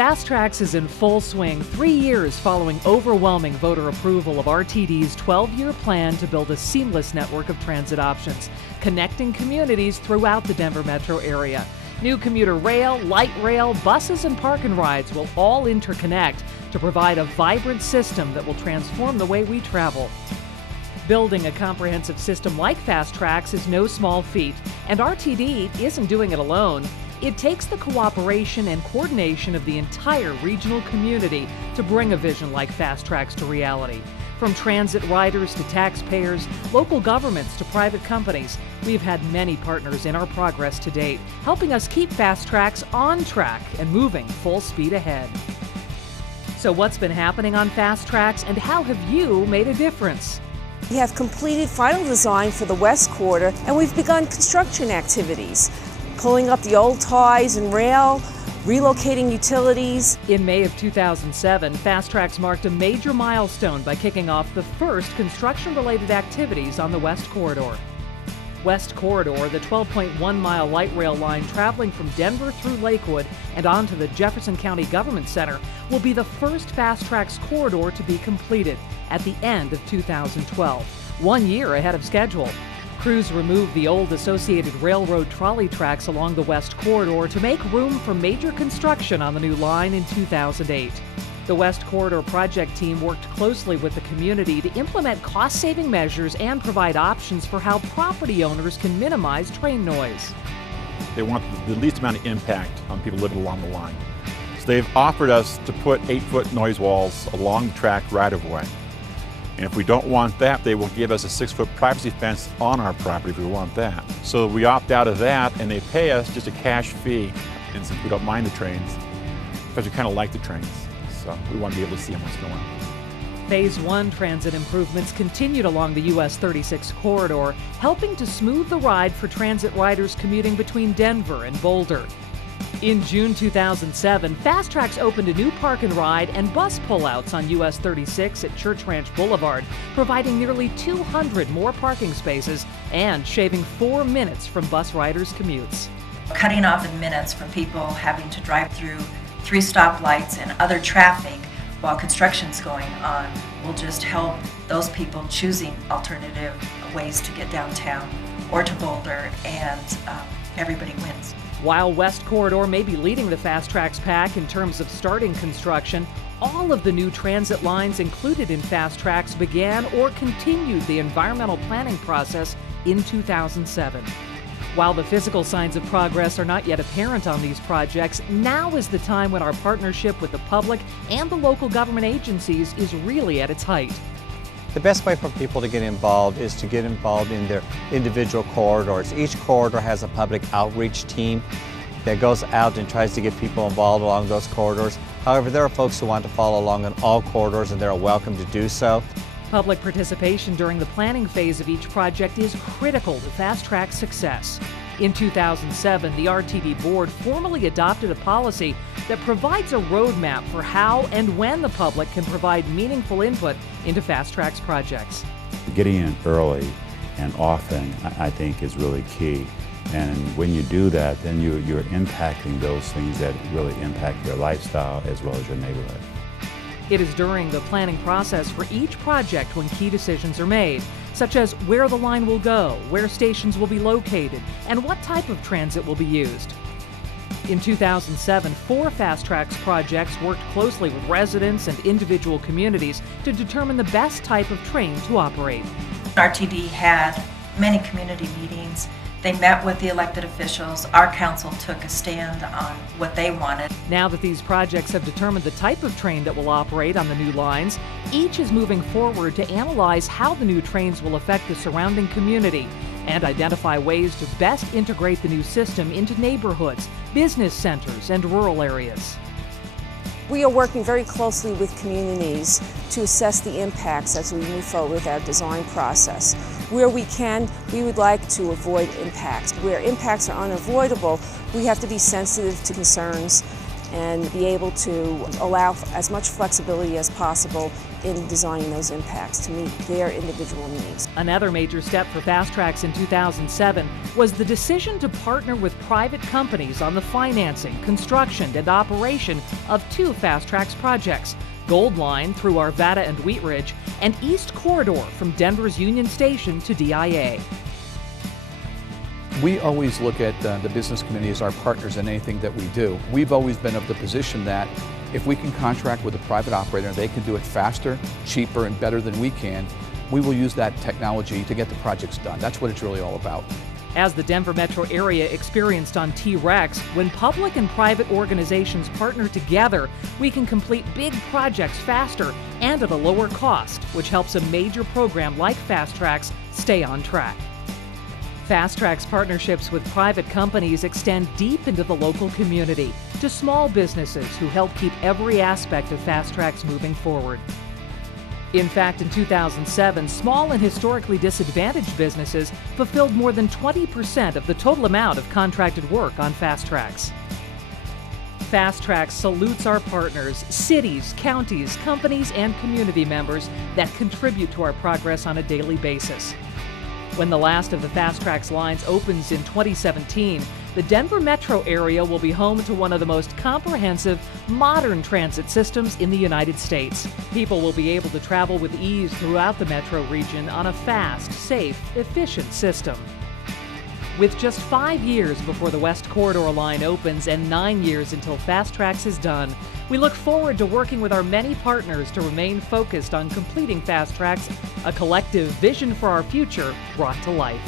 FasTracks is in full swing 3 years following overwhelming voter approval of RTD's 12-year plan to build a seamless network of transit options, connecting communities throughout the Denver metro area. New commuter rail, light rail, buses, and park and rides will all interconnect to provide a vibrant system that will transform the way we travel. Building a comprehensive system like FasTracks is no small feat, and RTD isn't doing it alone. It takes the cooperation and coordination of the entire regional community to bring a vision like FasTracks to reality. From transit riders to taxpayers, local governments to private companies, we've had many partners in our progress to date, helping us keep FasTracks on track and moving full speed ahead. So what's been happening on FasTracks, and how have you made a difference? We have completed final design for the West Quarter, and we've begun construction activities, pulling up the old ties and rail, relocating utilities. In May of 2007, FasTracks marked a major milestone by kicking off the first construction-related activities on the West Corridor. West Corridor, the 12.1-mile light rail line traveling from Denver through Lakewood and onto the Jefferson County Government Center, will be the first FasTracks corridor to be completed at the end of 2012, 1 year ahead of schedule. Crews removed the old Associated Railroad trolley tracks along the West Corridor to make room for major construction on the new line in 2008. The West Corridor project team worked closely with the community to implement cost-saving measures and provide options for how property owners can minimize train noise. They want the least amount of impact on people living along the line. So they've offered us to put 8-foot noise walls along the track right-of-way. And if we don't want that, they will give us a 6-foot privacy fence on our property if we want that. So we opt out of that, and they pay us just a cash fee. And since we don't mind the trains, because we kind of like the trains, so we want to be able to see them what's going on. Phase 1 transit improvements continued along the US 36 corridor, helping to smooth the ride for transit riders commuting between Denver and Boulder. In June 2007, FasTracks opened a new park and ride and bus pullouts on US 36 at Church Ranch Boulevard, providing nearly 200 more parking spaces and shaving 4 minutes from bus riders' commutes. Cutting off in minutes from people having to drive through 3 stoplights and other traffic while construction's going on will just help those people choosing alternative ways to get downtown or to Boulder, and everybody wins. While West Corridor may be leading the FasTracks pack in terms of starting construction, all of the new transit lines included in FasTracks began or continued the environmental planning process in 2007. While the physical signs of progress are not yet apparent on these projects, now is the time when our partnership with the public and the local government agencies is really at its height. The best way for people to get involved is to get involved in their individual corridors. Each corridor has a public outreach team that goes out and tries to get people involved along those corridors. However, there are folks who want to follow along on all corridors, and they're welcome to do so. Public participation during the planning phase of each project is critical to FasTracks' success. In 2007, the RTD board formally adopted a policy that provides a roadmap for how and when the public can provide meaningful input into FasTracks projects. Getting in early and often, I think, is really key. And when you do that, then you're impacting those things that really impact your lifestyle as well as your neighborhood. It is during the planning process for each project when key decisions are made, such as where the line will go, where stations will be located, and what type of transit will be used. In 2007, 4 FasTracks projects worked closely with residents and individual communities to determine the best type of train to operate. RTD had many community meetings. They met with the elected officials. Our council took a stand on what they wanted. Now that these projects have determined the type of train that will operate on the new lines, each is moving forward to analyze how the new trains will affect the surrounding community and identify ways to best integrate the new system into neighborhoods, business centers, and rural areas. We are working very closely with communities to assess the impacts as we move forward with our design process. Where we can, we would like to avoid impacts. Where impacts are unavoidable, we have to be sensitive to concerns and be able to allow as much flexibility as possible in designing those impacts to meet their individual needs. Another major step for FasTracks in 2007 was the decision to partner with private companies on the financing, construction, and operation of 2 FasTracks projects: Gold Line through Arvada and Wheat Ridge, and East Corridor from Denver's Union Station to DIA. We always look at the business community as our partners in anything that we do. We've always been of the position that if we can contract with a private operator and they can do it faster, cheaper, and better than we can, we will use that technology to get the projects done. That's what it's really all about. As the Denver metro area experienced on T-Rex, when public and private organizations partner together, we can complete big projects faster and at a lower cost, which helps a major program like FasTracks stay on track. FasTracks partnerships with private companies extend deep into the local community to small businesses who help keep every aspect of FasTracks moving forward. In fact, in 2007, small and historically disadvantaged businesses fulfilled more than 20% of the total amount of contracted work on FasTracks. FasTracks salutes our partners, cities, counties, companies, and community members that contribute to our progress on a daily basis. When the last of the FasTracks lines opens in 2017, the Denver metro area will be home to one of the most comprehensive, modern transit systems in the United States. People will be able to travel with ease throughout the metro region on a fast, safe, efficient system. With just 5 years before the West Corridor line opens and 9 years until FasTracks is done, we look forward to working with our many partners to remain focused on completing FasTracks, a collective vision for our future brought to life.